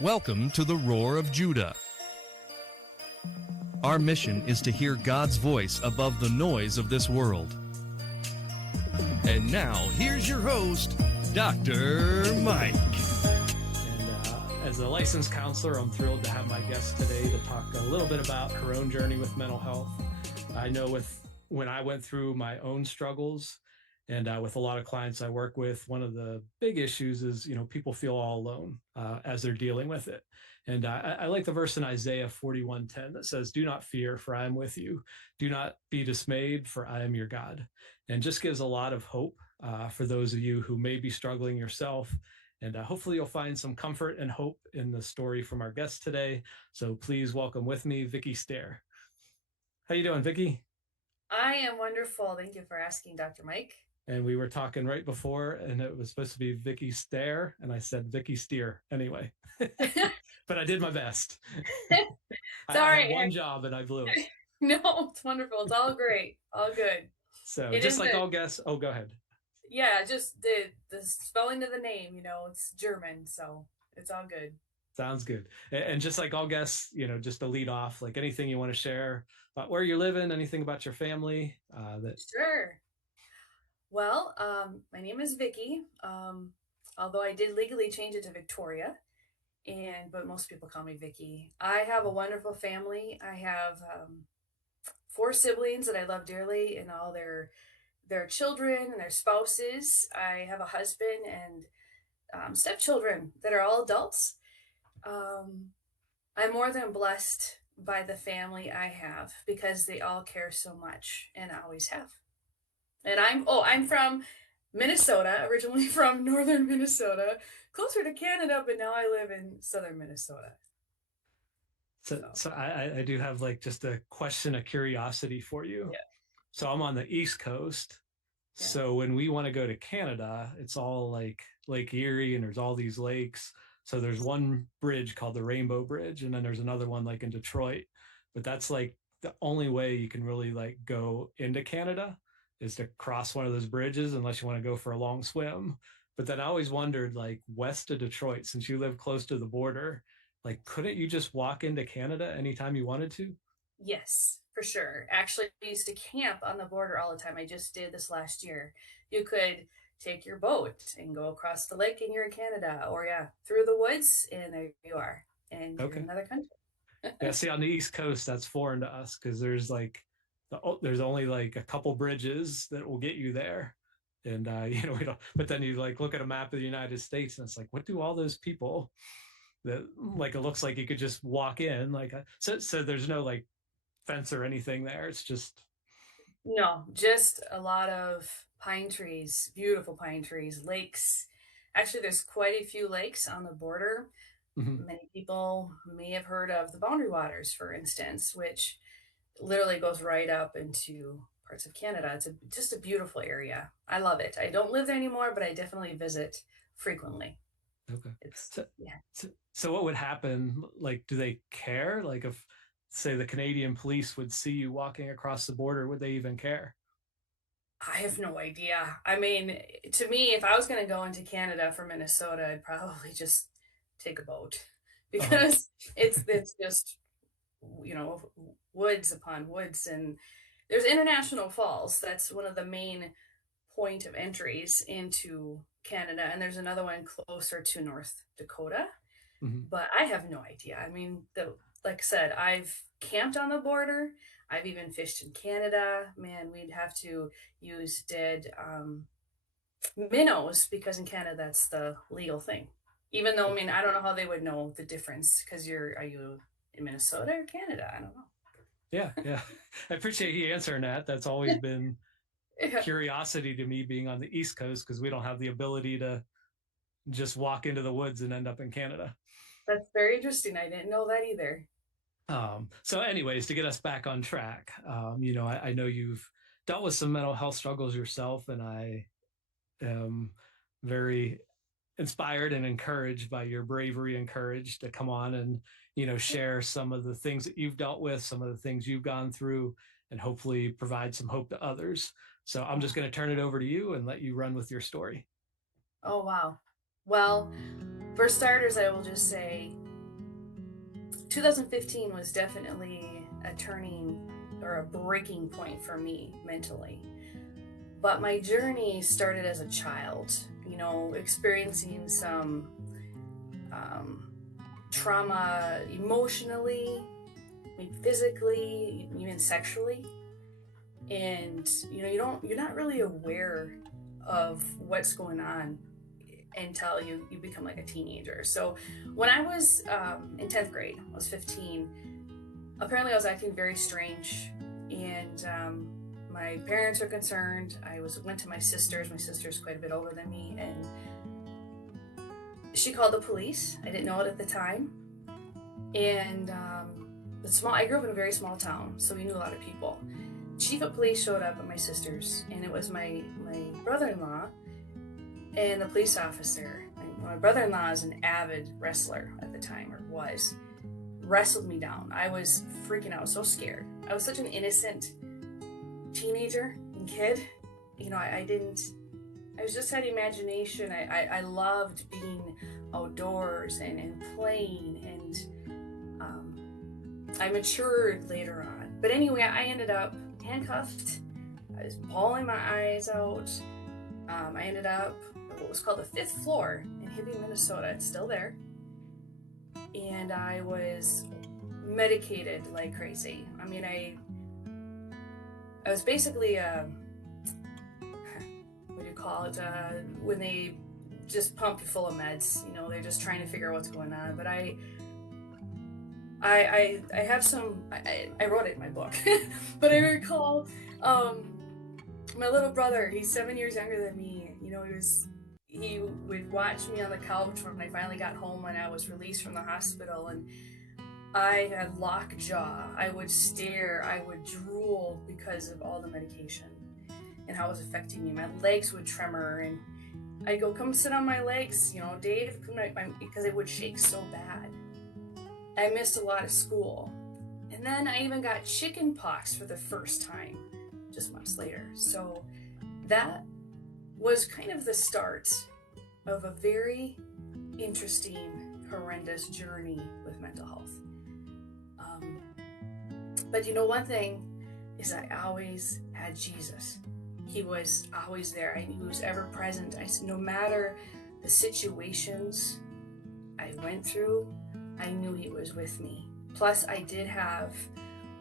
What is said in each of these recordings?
Welcome to the Roar of Judah. Our mission is to hear God's voice above the noise of this world. And now, here's your host, Dr. Mike. And as a licensed counselor, I'm thrilled to have my guest today to talk a little bit about her own journey with mental health. I know when I went through my own struggles, and with a lot of clients I work with, one of the big issues is, people feel all alone as they're dealing with it. And I like the verse in Isaiah 41:10 that says, "Do not fear, for I am with you. Do not be dismayed, for I am your God." And just gives a lot of hope for those of you who may be struggling yourself. And hopefully you'll find some comfort and hope in the story from our guest today. So please welcome with me, Vicky Stehr. How you doing, Vicky? I am wonderful. Thank you for asking, Dr. Mike. And we were talking right before, and it was supposed to be Vicky Stehr, and I said Vicky Stehr anyway. But I did my best. Sorry, I had one job, and I blew it. No, it's wonderful. It's all great. All good. So just like all guests. Oh, go ahead. Yeah, just the spelling of the name, it's German, so it's all good. Sounds good. And just like all guests, just to lead off, like anything you want to share about where you're living, anything about your family. Sure. Well, my name is Vicky, although I did legally change it to Victoria, but most people call me Vicky. I have a wonderful family. I have 4 siblings that I love dearly, and all their children and their spouses. I have a husband and stepchildren that are all adults. I'm more than blessed by the family I have because they all care so much and always have. And I'm from Minnesota, originally from northern Minnesota, closer to Canada, but now I live in southern Minnesota. So I do have just a question, a curiosity for you. Yeah. So I'm on the East Coast. Yeah. So when we want to go to Canada, it's all like Lake Erie, and there's all these lakes. So there's one bridge called the Rainbow Bridge, and then there's another one like in Detroit. But that's the only way you can really go into Canada is to cross one of those bridges, unless you want to go for a long swim. But then I always wondered, west of Detroit, since you live close to the border, couldn't you just walk into Canada anytime you wanted to? Yes, for sure. Actually, I used to camp on the border all the time. I just did this last year. You could take your boat and go across the lake and you're in Canada, or through the woods, and there you are, and you're in another country. Yeah, see, on the East Coast, that's foreign to us because there's there's only a couple bridges that will get you there. And, we don't, but then you look at a map of the United States and it's what do all those people that it looks like you could just walk in, so there's no fence or anything there. It's just. No, just a lot of pine trees, beautiful pine trees, lakes. Actually, there's quite a few lakes on the border. Mm-hmm. Many people may have heard of the Boundary Waters, for instance, which literally goes right up into parts of Canada. It's just a beautiful area. I love it. I don't live there anymore, but I definitely visit frequently. Okay. So what would happen? Do they care? If, say, the Canadian police would see you walking across the border, would they even care? I have no idea. I mean, to me, if I was going to go into Canada from Minnesota, I'd probably just take a boat because it's just, woods upon woods, and there's International Falls. That's one of the main point of entries into Canada, and there's another one closer to North Dakota. Mm-hmm. But I have no idea. I mean, like I said, I've camped on the border. I've even fished in Canada. Man, we'd have to use dead minnows because in Canada that's the legal thing. Even though, I don't know how they would know the difference because are you in Minnesota or Canada? I don't know. Yeah. I appreciate you answering that. That's always been curiosity to me, being on the East Coast, because we don't have the ability to just walk into the woods and end up in Canada. That's very interesting. I didn't know that either. So anyways, to get us back on track, I know you've dealt with some mental health struggles yourself, and I am very inspired and encouraged by your bravery and courage to come on and, share some of the things that you've dealt with, some of the things you've gone through, and hopefully provide some hope to others. So I'm just going to turn it over to you and let you run with your story. Oh, wow. Well, for starters, I will just say 2015 was definitely a turning or a breaking point for me mentally. But my journey started as a child, experiencing some trauma emotionally, maybe physically, even sexually. And you're not really aware of what's going on until you become like a teenager. So when I was in 10th grade, I was 15, apparently I was acting very strange, and my parents were concerned. I went to my sister's quite a bit older than me, and she called the police. I didn't know it at the time. And I grew up in a very small town, so we knew a lot of people. Chief of police showed up at my sister's, and it was my brother-in-law and the police officer. My brother-in-law is an avid wrestler at the time, or was, wrestled me down. I was freaking out, so scared. I was such an innocent teenager and kid. I was just had imagination. I loved being outdoors and playing, and I matured later on. But anyway, I ended up handcuffed. I was bawling my eyes out. I ended up at what was called the 5th floor in Hibbing, Minnesota. It's still there. And I was medicated like crazy. I mean, I was basically what do you call it? When they just pump you full of meds, they're just trying to figure out what's going on. But I have some, I wrote it in my book, but I recall my little brother, he's 7 years younger than me. He would watch me on the couch when I finally got home when I was released from the hospital, and I had lockjaw. I would stare, I would drool because of all the medication and how it was affecting me. My legs would tremor, and I'd go, come sit on my legs, Dave, because it would shake so bad. I missed a lot of school. And then I even got chicken pox for the first time, just months later. So that was kind of the start of a very interesting, horrendous journey with mental health. But one thing is I always had Jesus. He was always there. He was ever present. I said, no matter the situations I went through, I knew he was with me. Plus, I did have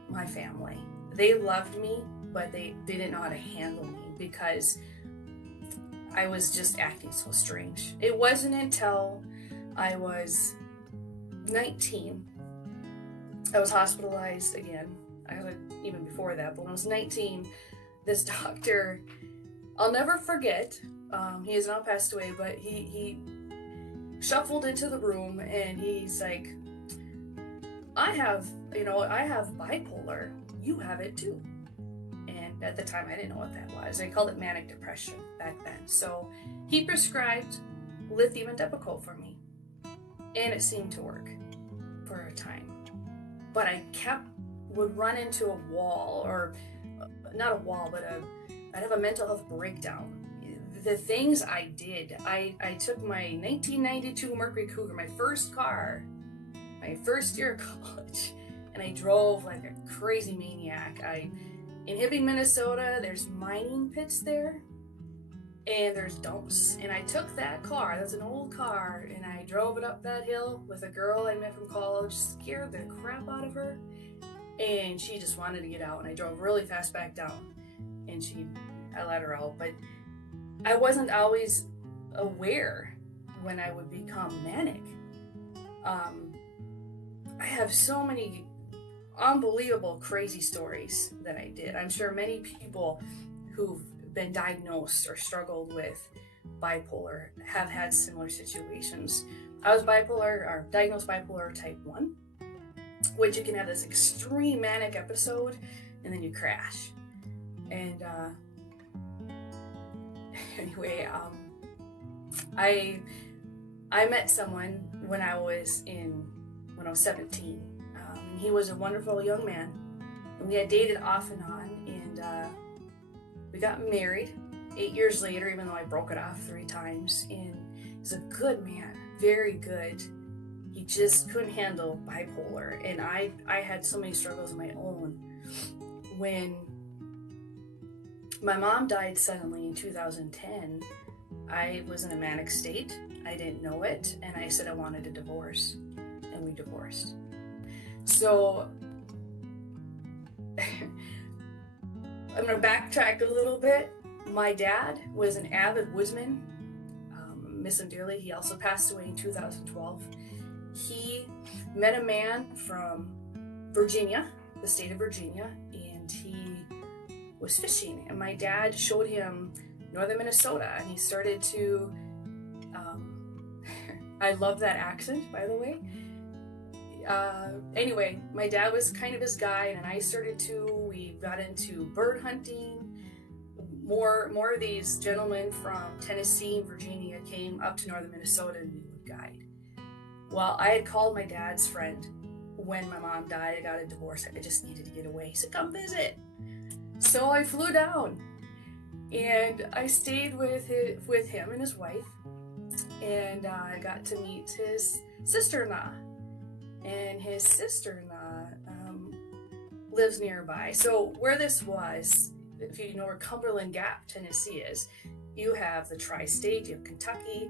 my family. They loved me, but they didn't know how to handle me because I was just acting so strange. It wasn't until I was 19, I was hospitalized again. Even before that, but when I was 19, this doctor, I'll never forget, he has now passed away, but he shuffled into the room and he's like, I have bipolar. You have it too. And at the time, I didn't know what that was. They called it manic depression back then. So he prescribed lithium and Depakote for me. And it seemed to work for a time. But I would run into a wall, or not a wall, but I'd have a mental health breakdown. The things I did, I took my 1992 Mercury Cougar, my first car, my first year of college, and I drove like a crazy maniac. In Hibbing, Minnesota, there's mining pits there, and there's dumps. And I took that car, that's an old car, and I drove it up that hill with a girl I met from college, scared the crap out of her, and she just wanted to get out, and I drove really fast back down, and I let her out. But I wasn't always aware when I would become manic. I have so many unbelievable, crazy stories that I did. I'm sure many people who've been diagnosed or struggled with bipolar have had similar situations. I was diagnosed bipolar type 1, which you can have this extreme manic episode and then you crash. And anyway, I met someone when I was 17. He was a wonderful young man, and we had dated off and on, and we got married 8 years later, even though I broke it off 3 times. And he's a good man, very good. he just couldn't handle bipolar. And I had so many struggles of my own. When my mom died suddenly in 2010, I was in a manic state. I didn't know it, and I said I wanted a divorce, and we divorced. So I'm going to backtrack a little bit. My dad was an avid woodsman. Miss him dearly. He also passed away in 2012. He met a man from Virginia, the state of Virginia, and he was fishing. And my dad showed him northern Minnesota, and he started to, I love that accent, by the way. Anyway, my dad was kind of his guide, and I started to, we got into bird hunting. More of these gentlemen from Tennessee and Virginia came up to northern Minnesota, and we would guide. Well, I had called my dad's friend when my mom died. I got a divorce. I just needed to get away. He said, come visit. So I flew down, and I stayed with him and his wife, and I got to meet his sister-in-law, and his sister-in-law lives nearby. So where this was, if you know where Cumberland Gap, Tennessee is, you have the tri-state, you have Kentucky,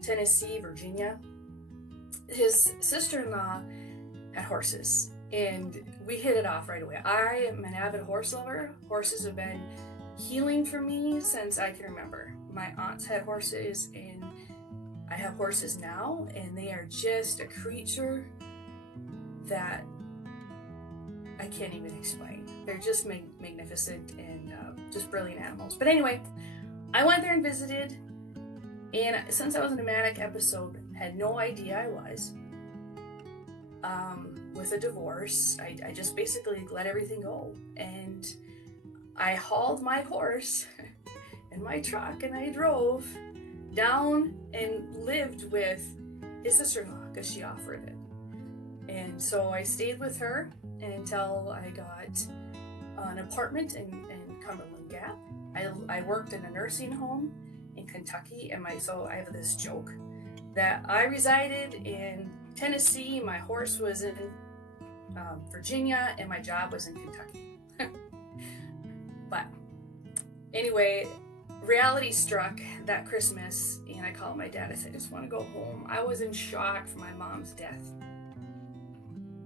Tennessee, Virginia. His sister-in-law had horses, and we hit it off right away. I am an avid horse lover. Horses have been healing for me since I can remember. My aunts had horses, and I have horses now, and they are just a creature that I can't even explain. They're just magnificent and just brilliant animals. But anyway, I went there and visited, and since I was in a manic episode, had no idea I was. With a divorce, I just basically let everything go, and I hauled my horse in my truck, and I drove down and lived with his sister-in-law because she offered it. And so I stayed with her until I got an apartment in Cumberland Gap. I worked in a nursing home in Kentucky, and so I have this joke that I resided in Tennessee, my horse was in Virginia, and my job was in Kentucky. But anyway, reality struck that Christmas, and I called my dad. I said, I just want to go home. I was in shock from my mom's death.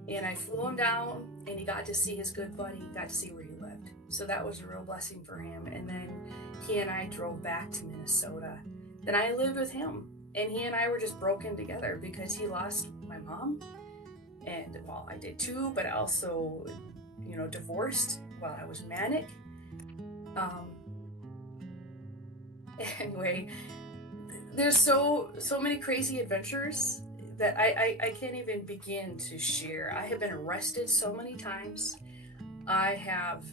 And I flew him down, and he got to see his good buddy. He got to see where he lived. So that was a real blessing for him. And then he and I drove back to Minnesota. Then I lived with him, and he and I were just broken together because he lost my mom. And well, I did too, but I also, divorced while I was manic. Anyway, there's so many crazy adventures that I can't even begin to share. I have been arrested so many times. I have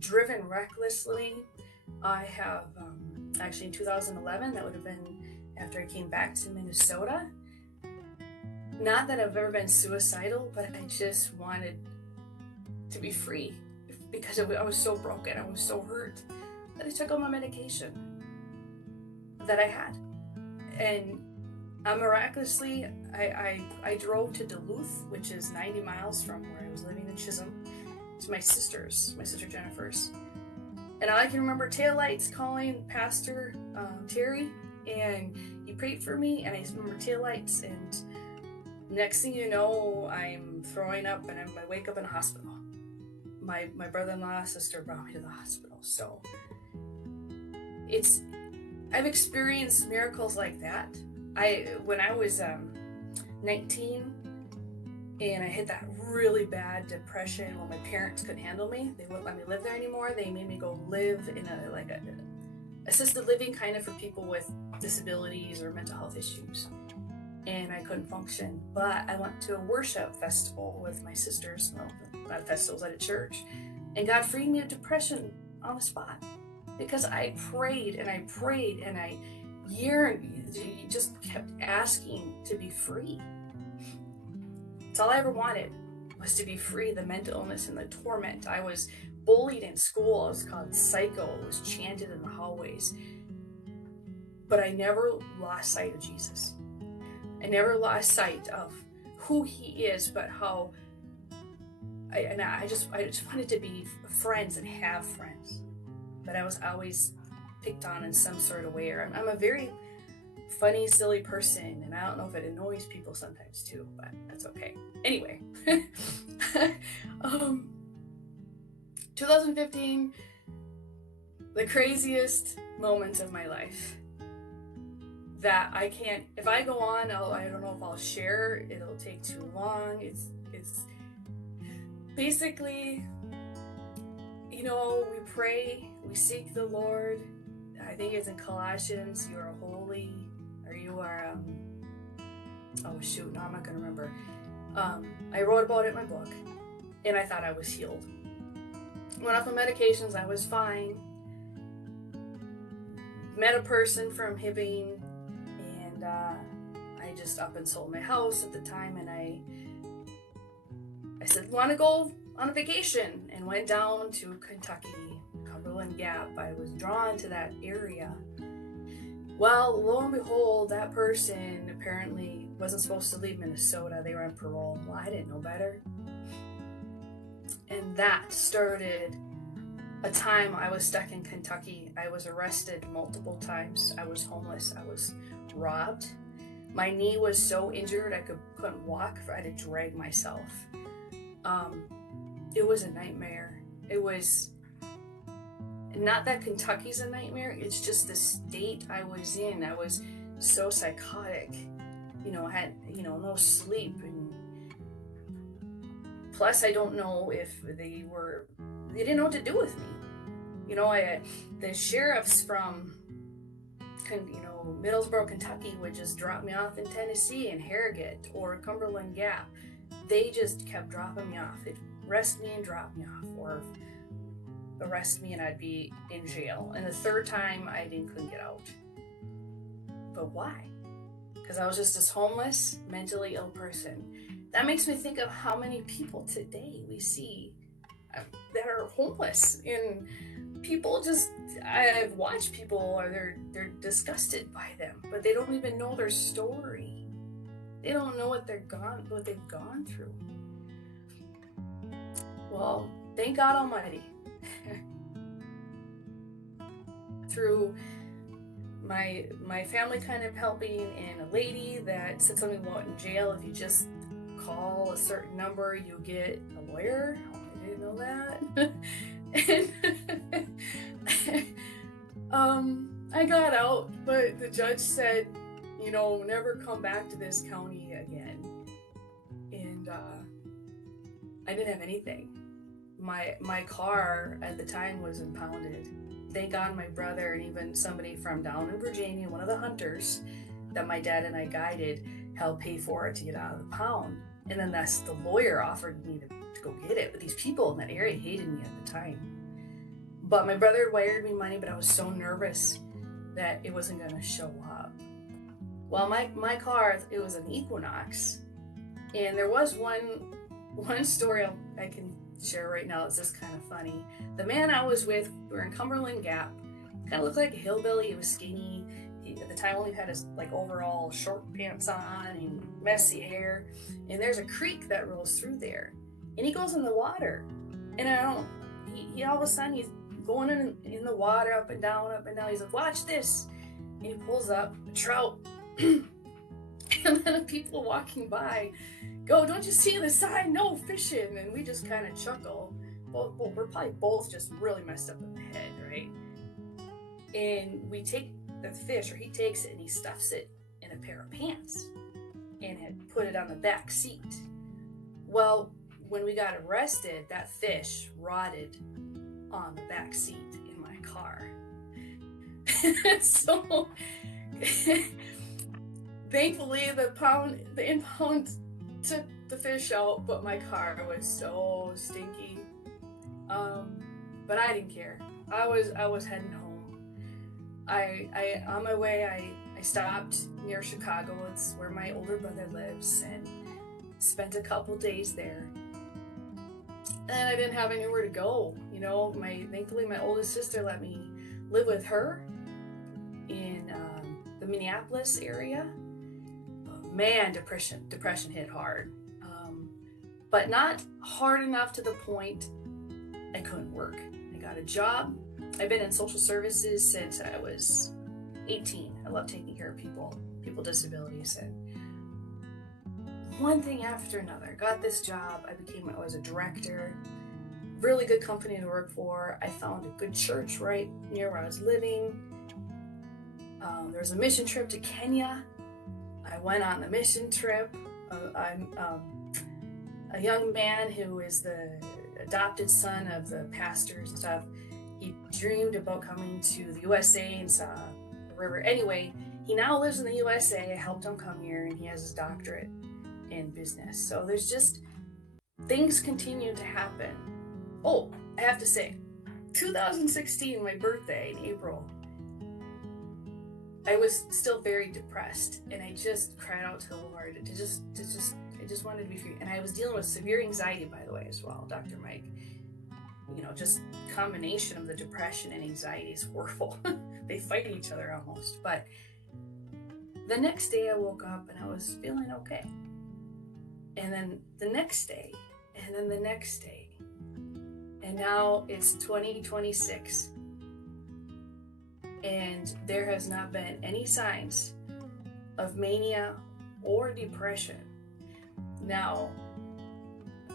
driven recklessly. I have, actually in 2011, that would have been after I came back to Minnesota. Not that I've ever been suicidal, but I just wanted to be free because I was so broken. I was so hurt that I took all my medication that I had. And miraculously, I drove to Duluth, which is 90 miles from where I was living in Chisholm, to my sister Jennifer's. And I can remember taillights calling Pastor Terry, and he prayed for me, and I remember taillights, and next thing you know, I'm throwing up, and I wake up in a hospital. My brother-in-law, sister brought me to the hospital. So I've experienced miracles like that. When I was 19 and I hit that really bad depression when my parents couldn't handle me, they wouldn't let me live there anymore. They made me go live in a assisted living kind of for people with disabilities or mental health issues. And I couldn't function. But I went to a worship festival with my sisters, not festivals at a church, and God freed me of depression on the spot because I prayed and I prayed and I yearned, just kept asking to be free. It's all I ever wanted was to be free. The mental illness and the torment. I was bullied in school. I was called psycho. It was chanted in the hallways. But I never lost sight of Jesus. I never lost sight of who he is, but how I just wanted to be friends and have friends. But I was always picked on in some sort of way. Or I'm a very funny, silly person, and I don't know if it annoys people sometimes too, but that's okay. Anyway, 2015, the craziest moments of my life that I can't, if I go on, I don't know if I'll share, it'll take too long. It's basically, we pray, we seek the Lord. I think it's in Colossians, you are holy, or you are, oh shoot, no, I'm not going to remember. I wrote about it in my book, and I thought I was healed. Went off of medications, I was fine. Met a person from Hibbing, and I just up and sold my house at the time, and I said, want to go on a vacation, and went down to Kentucky, Cumberland Gap. I was drawn to that area. Well, lo and behold, that person apparently wasn't supposed to leave Minnesota. They were on parole. Well, I didn't know better. And that started a time I was stuck in Kentucky. I was arrested multiple times. I was homeless. I was robbed. My knee was so injured I couldn't walk. I had to drag myself. It was a nightmare. It was not that Kentucky's a nightmare. It's just the state I was in. I was so psychotic. I had no sleep, and plus I don't know if they didn't know what to do with me. The sheriffs from Middlesboro, Kentucky would just drop me off in Tennessee in Harrogate or Cumberland Gap. They just kept dropping me off. They'd arrest me and drop me off, or arrest me and I'd be in jail. And the third time I couldn't get out. But why? Because I was just this homeless, mentally ill person. That makes me think of how many people today we see that are homeless, and people I've watched people, or they're disgusted by them, but they don't even know their story. They don't know what they've gone through. Well, thank God Almighty. Through my family kind of helping, and a lady that said something about in jail, if you just call a certain number, you get a lawyer. Oh, I didn't know that. And I got out, but the judge said, never come back to this county again. And I didn't have anything. My car at the time was impounded. Thank God my brother and even somebody from down in Virginia, one of the hunters that my dad and I guided, helped pay for it to get out of the pound. And then the lawyer offered me to go get it. But these people in that area hated me at the time. But my brother had wired me money, but I was so nervous that it wasn't going to show up. Well, my car, it was an Equinox. And there was one story I can share right now. It's just kind of funny. The man I was with, we were in Cumberland Gap. Kind of looked like a hillbilly. He was skinny. He, at the time, only had his overall short pants on and messy hair. And there's a creek that rolls through there. And he goes in the water. And he all of a sudden, he's going in the water, up and down, up and down. He's like, watch this. And he pulls up a trout. And then the people walking by go, don't you see the sign? No fishing. And we just kind of chuckle. Well, we're probably both just really messed up in the head, right? And we take the fish, or he takes it and he stuffs it in a pair of pants and had put it on the back seat. Well, when we got arrested, that fish rotted on the back seat in my car. So thankfully the impound took the fish out, but my car was so stinky. But I didn't care. I was heading home. I on my way I stopped near Chicago. It's where my older brother lives, and spent a couple days there. And I didn't have anywhere to go. Thankfully my oldest sister let me live with her in the Minneapolis area. But man, depression hit hard. but not hard enough to the point I couldn't work. I got a job. I've been in social services since I was 18. I love taking care of people with disabilities, and one thing after another. Got this job. I was a director. Really good company to work for. I found a good church right near where I was living. There was a mission trip to Kenya. I went on the mission trip. I'm a young man who is the adopted son of the pastors and stuff. He dreamed about coming to the USA and saw the river. Anyway, he now lives in the USA. I helped him come here, and he has his doctorate in business. So there's just things continue to happen. Oh, I have to say, 2016, my birthday in April, I was still very depressed, and I just cried out to the Lord. I just wanted to be free. And I was dealing with severe anxiety, by the way, as well, Dr. Mike. Just combination of the depression and anxiety is horrible. They fight each other almost. But the next day I woke up and I was feeling okay. And then the next day, and then the next day. And now it's 2026. And there has not been any signs of mania or depression. Now,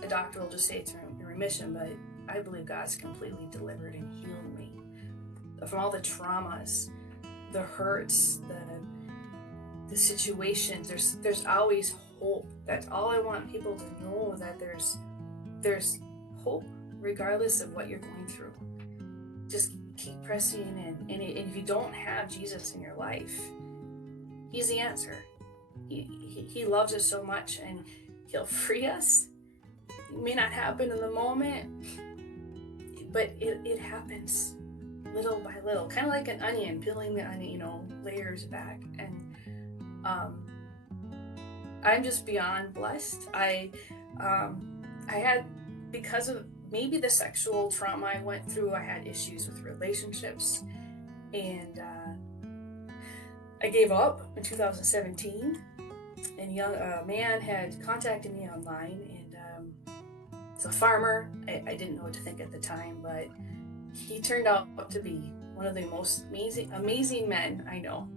a doctor will just say it's in remission, but I believe God's completely delivered and healed me from all the traumas, the hurts, the situations. There's always hope. That's all I want people to know, that there's hope regardless of what you're going through. Just keep pressing in. And if you don't have Jesus in your life, he's the answer. He loves us so much, and he'll free us. It may not happen in the moment, but it happens little by little, kind of like an onion, peeling the onion, layers back. And I'm just beyond blessed. I had, because of maybe the sexual trauma I went through, I had issues with relationships, and I gave up in 2017. And a man had contacted me online, and it's a farmer. I didn't know what to think at the time, but he turned out to be one of the most amazing men I know.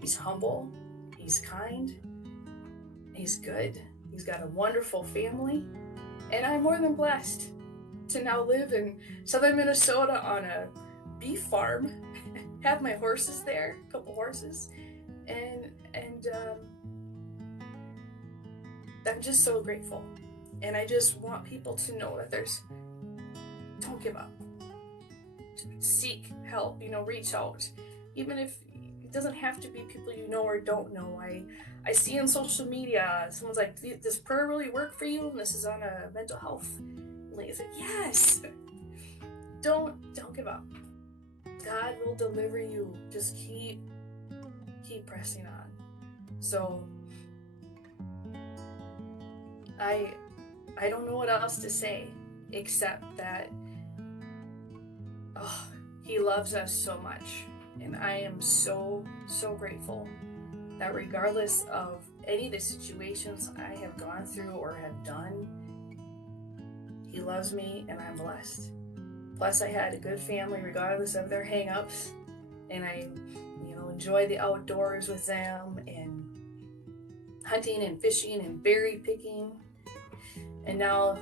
He's humble, he's kind, he's good, he's got a wonderful family, and I'm more than blessed to now live in southern Minnesota on a beef farm, have my horses there, a couple horses, and I'm just so grateful. And I just want people to know that don't give up. Seek help, reach out. Even if it doesn't have to be people you know or don't know. I see on social media, someone's like, does prayer really work for you? And this is on a mental health link. It's like, yes. Don't give up. God will deliver you. Just keep pressing on. So I don't know what else to say except that he loves us so much, and I am so grateful that regardless of any of the situations I have gone through or have done, he loves me, and I'm blessed. Plus, I had a good family regardless of their hang-ups, and I enjoy the outdoors with them, and hunting and fishing and berry picking. And now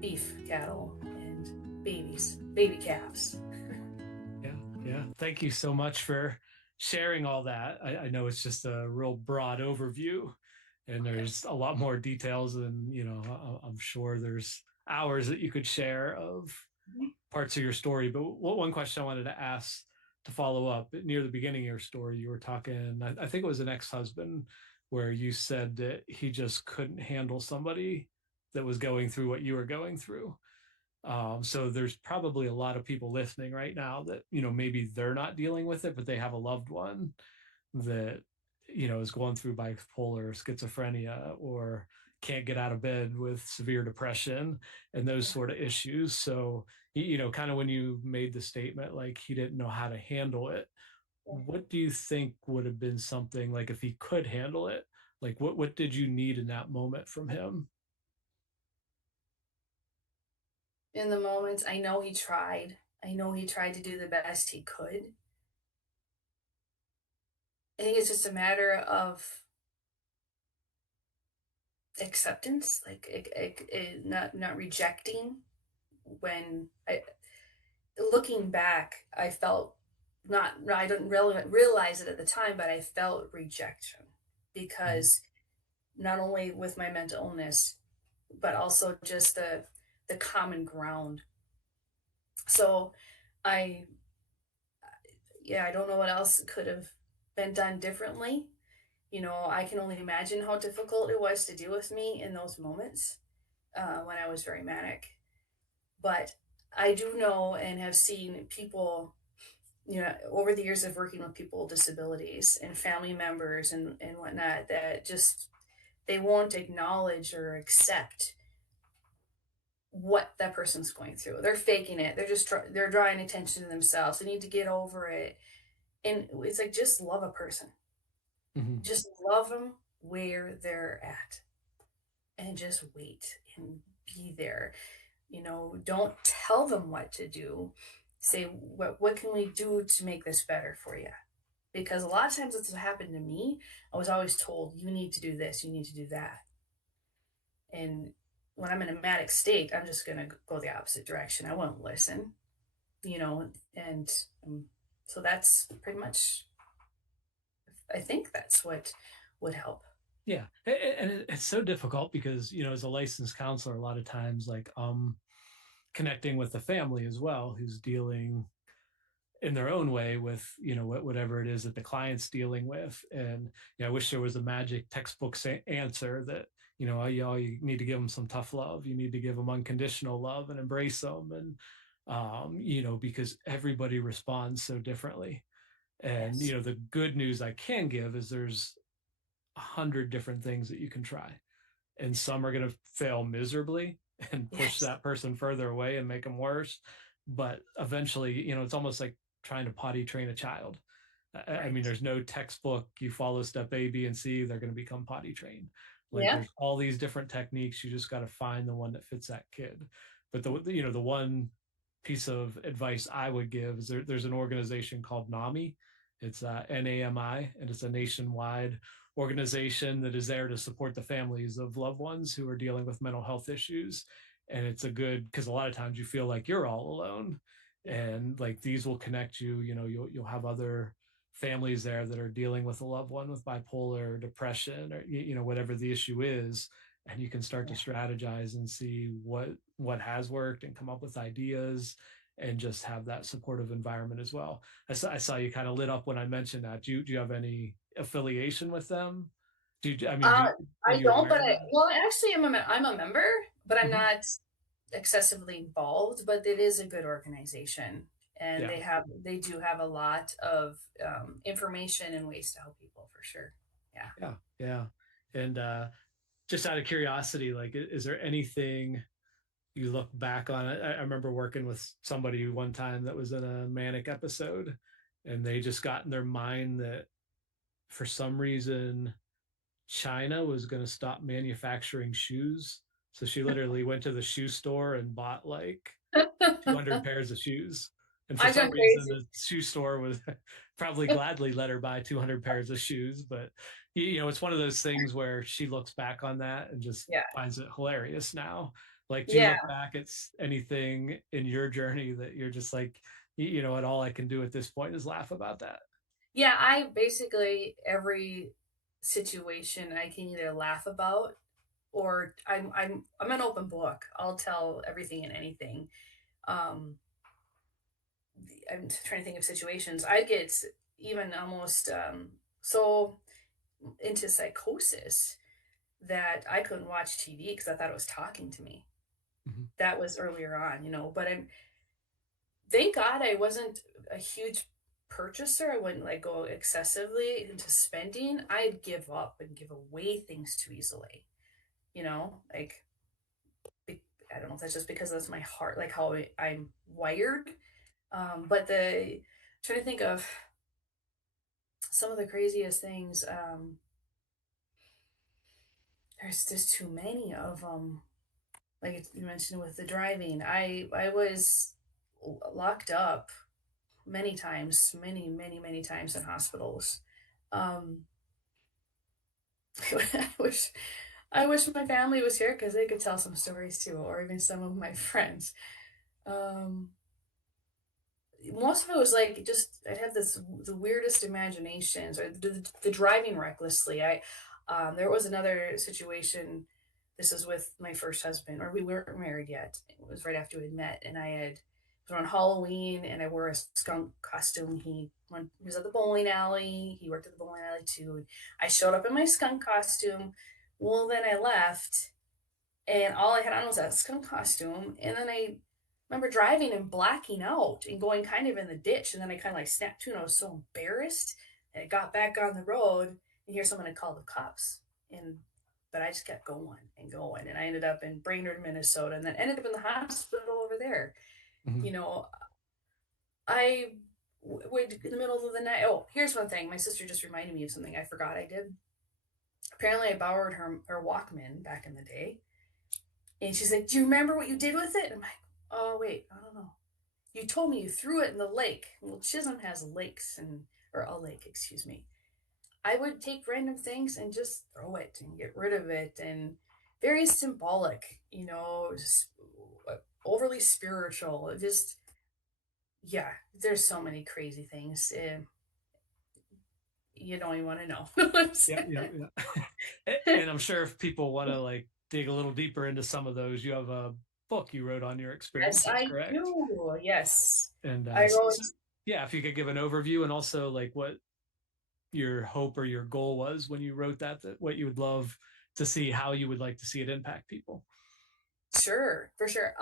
beef cattle and baby calves. Yeah. Thank you so much for sharing all that. I know it's just a real broad overview, and there's a lot more details, and I'm sure there's hours that you could share of parts of your story. But one question I wanted to ask to follow up, near the beginning of your story, you were talking, I think it was an ex-husband, where you said that he just couldn't handle somebody that was going through what you were going through. So there's probably a lot of people listening right now that, maybe they're not dealing with it, but they have a loved one that, is going through bipolar, schizophrenia, or can't get out of bed with severe depression and those sort of issues. So, kind of when you made the statement, like he didn't know how to handle it, what do you think would have been something, like if he could handle it, like what did you need in that moment from him? in the moments. I know he tried. I know he tried to do the best he could. I think it's just a matter of acceptance, like not rejecting. When I looking back, I felt not I didn't really realize it at the time, but I felt rejection Mhm. because not only with my mental illness, but also just the common ground. So I yeah, I don't know what else could have been done differently. You know, I can only imagine how difficult it was to deal with me in those moments when I was very manic. But I do know and have seen people, you know, over the years of working with people with disabilities and family members and whatnot, that just they won't acknowledge or accept what that person's going through. They're faking it. They're drawing attention to themselves. They need to get over it. And it's like just love a person. Mhm. Just love them where they're at and just wait and be there. You know, don't tell them what to do. Say what can we do to make this better for you? Because a lot of times that's what happened to me. I was always told you need to do this, you need to do that. And when I'm in a manic state, I'm just going to go the opposite direction. I won't listen, you know, and um, so that's pretty much, I think that's what would help. Yeah, and it's so difficult because as a licensed counselor, a lot of times like connecting with the family as well, who's dealing in their own way with whatever it is that the client's dealing with. And I wish there was a magic textbook answer that all you need to give them some tough love. You need to give them unconditional love and embrace them, and because everybody responds so differently. And Yes. the good news I can give is there's 100 different things that you can try, and some are going to fail miserably and push Yes. that person further away and make them worse. But eventually, it's almost like trying to potty train a child. I mean, Right. there's no textbook. You follow step A, B, and C, they're going to become potty trained. Like Yeah. there's all these different techniques. You just got to find the one that fits that kid. But the one piece of advice I would give is there's an organization called NAMI. It's NAMI, and it's a nationwide organization that is there to support the families of loved ones who are dealing with mental health issues. And it's a good, because a lot of times you feel like you're all alone, Yeah. and like these will connect you. You'll have other families there that are dealing with a loved one with bipolar or depression, or whatever the issue is, and you can start to Yeah. strategize and see what has worked and come up with ideas, and just have that supportive environment as well. I saw you kind of lit up when I mentioned that. Do you have any affiliation with them? I mean, Uh, are I you don't, aware but of I that? well, actually, I'm a member, but I'm Mhm. not excessively involved. But it is a good organization, and Yeah, they do have a lot of information and ways to help people for sure. Yeah. yeah, yeah. And just out of curiosity, like, is there anything you look back on it? I remember working with somebody one time that was in a manic episode, and they just got in their mind that for some reason China was going to stop manufacturing shoes. So she literally went to the shoe store and bought like 200 pairs of shoes. And for I've some gone reason, crazy. the shoe store was probably gladly let her buy 200 pairs of shoes. But, it's one of those things where she looks back on that and just Yeah. finds it hilarious now. Like, do you Yeah. look back at anything in your journey that you're just like, what all I can do at this point is laugh about that? Yeah. I basically every situation I can either laugh about or I'm an open book. I'll tell everything and anything. Um, I'm trying to think of situations. I get even almost so into psychosis that I couldn't watch TV because I thought it was talking to me. Mhm. That was earlier on, you know. But I'm thank God I wasn't a huge purchaser. I wouldn't like go excessively into spending. I'd give up and give away things too easily. You know, like I don't know if that's just because that's my heart, like how I'm wired. But trying to think of some of the craziest things. There's just too many of them. like you mentioned with the driving, I was locked up many times, many times in hospitals. Um, I wish I wish my family was here because they could tell some stories too, or even some of my friends. Um, Most of it was like just I'd have the weirdest imaginations, or the driving recklessly. There was another situation. This was with my first husband, or we weren't married yet. It was right after we had met, and it was on Halloween, and I wore a skunk costume. He was at the bowling alley. He worked at the bowling alley too. I showed up in my skunk costume. Well, then I left, and all I had on was that skunk costume. And then I remember driving and blacking out and going kind of in the ditch. And then I kind of like snapped to, and I was so embarrassed. And I got back on the road, and here someone had called the cops. But I just kept going and going. And I ended up in Brainerd, Minnesota, and then ended up in the hospital over there. Mhm. You know, I would, in the middle of the night. Oh, here's one thing. My sister just reminded me of something I forgot I did. Apparently, I borrowed her Walkman back in the day. And she's like, "Do you remember what you did with it?" And I'm like, "Oh, wait, I don't know. You told me you threw it in the lake." Well, Chisholm has lakes, or a lake, excuse me. I would take random things and just throw it and get rid of it. And very symbolic, just overly spiritual. Just, yeah, there's so many crazy things. You don't even want to know. And I'm sure if people want to like dig a little deeper into some of those, you have a book you wrote on your experiences, Yes, I correct? do. Yes. And I wrote. yeah, if you could give an overview, and also like what your hope or your goal was when you wrote that what you would love to see, how you would like to see it impact people. Sure, for sure.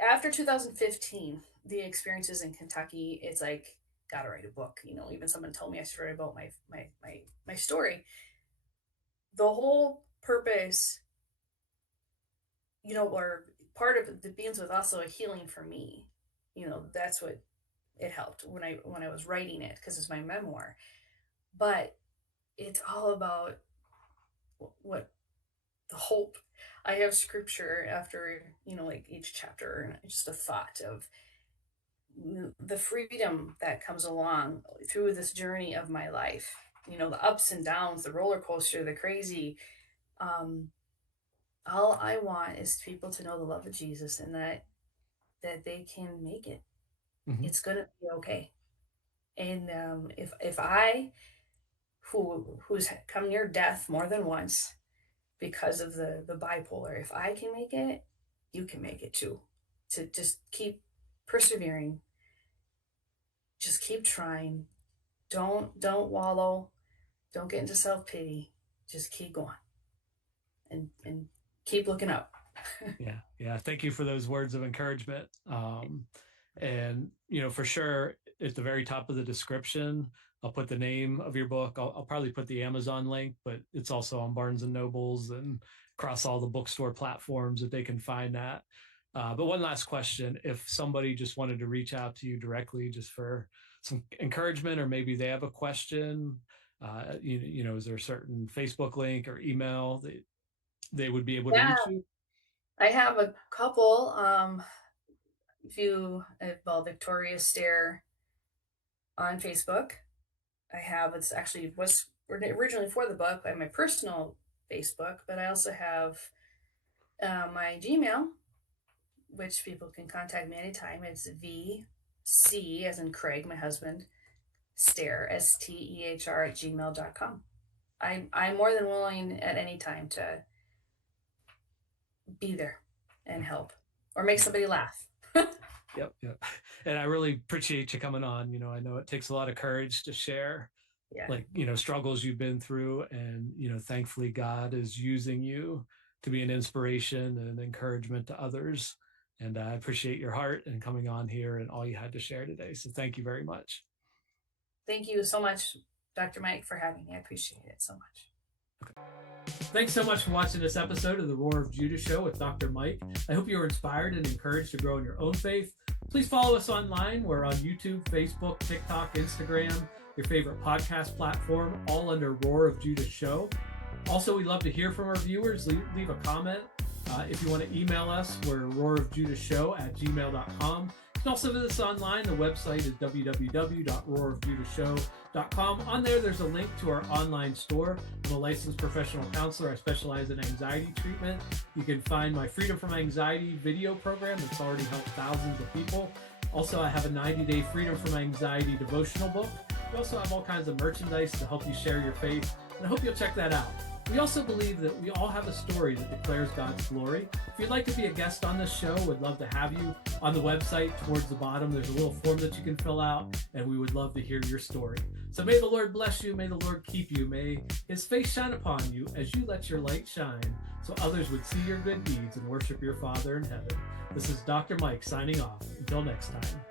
After 2015, the experiences in Kentucky, it's like, gotta write a book. Even someone told me I should write about my story. The whole purpose, or part of the beans was also a healing for me. That's what it helped when I was writing it, because it's my memoir. But it's all about what the hope. I have scripture after, like each chapter, and just a thought of the freedom that comes along through this journey of my life. The ups and downs, the roller coaster, the crazy. All I want is people to know the love of Jesus, and that they can make it. Mm-hmm. It's gonna be okay. And if I, who's come near death more than once because of the bipolar, if I can make it, you can make it too. To just keep persevering, just keep trying. Don't wallow. Don't get into self-pity. Just keep going and keep looking up. Yeah. Thank you for those words of encouragement. And for sure, at the very top of the description, I'll put the name of your book. I'll probably put the Amazon link, but it's also on Barnes and Nobles and across all the bookstore platforms that they can find that. But one last question: if somebody just wanted to reach out to you directly, just for some encouragement, or maybe they have a question, is there a certain Facebook link or email that they would be able to reach you? I have a couple. Victoria Stehr on Facebook. It's actually was originally for the book by my personal Facebook, but I also have my Gmail, which people can contact me anytime. It's VC, as in Craig, my husband, Stehr, STEHR @gmail.com. I'm more than willing at any time to be there and help or make somebody laugh. Yep. And I really appreciate you coming on. I know it takes a lot of courage to share, struggles you've been through, and, thankfully God is using you to be an inspiration and an encouragement to others. And I appreciate your heart and coming on here and all you had to share today. So thank you very much. Thank you so much, Dr. Mike, for having me. I appreciate it so much. Okay. Thanks so much for watching this episode of the Roar of Judah Show with Dr. Mike. I hope you were inspired and encouraged to grow in your own faith. Please follow us online. We're on YouTube, Facebook, TikTok, Instagram, your favorite podcast platform, all under Roar of Judah Show. Also, we'd love to hear from our viewers. Leave a comment, If you want to email us, we're roarofjudahshow@gmail.com. You can also visit us online. The website is www.roarofjudahshow.com. On there's a link to our online store. I'm a licensed professional counselor. I specialize in anxiety treatment. You can find my Freedom from Anxiety video program that's already helped thousands of people. Also, I have a 90-day Freedom from Anxiety devotional book. We also have all kinds of merchandise to help you share your faith, and I hope you'll check that out. We also believe that we all have a story that declares God's glory. If you'd like to be a guest on this show, we'd love to have you. On the website, towards the bottom, there's a little form that you can fill out, and we would love to hear your story. So may the Lord bless you. May the Lord keep you. May his face shine upon you as you let your light shine, so others would see your good deeds and worship your Father in heaven. This is Dr. Mike signing off. Until next time.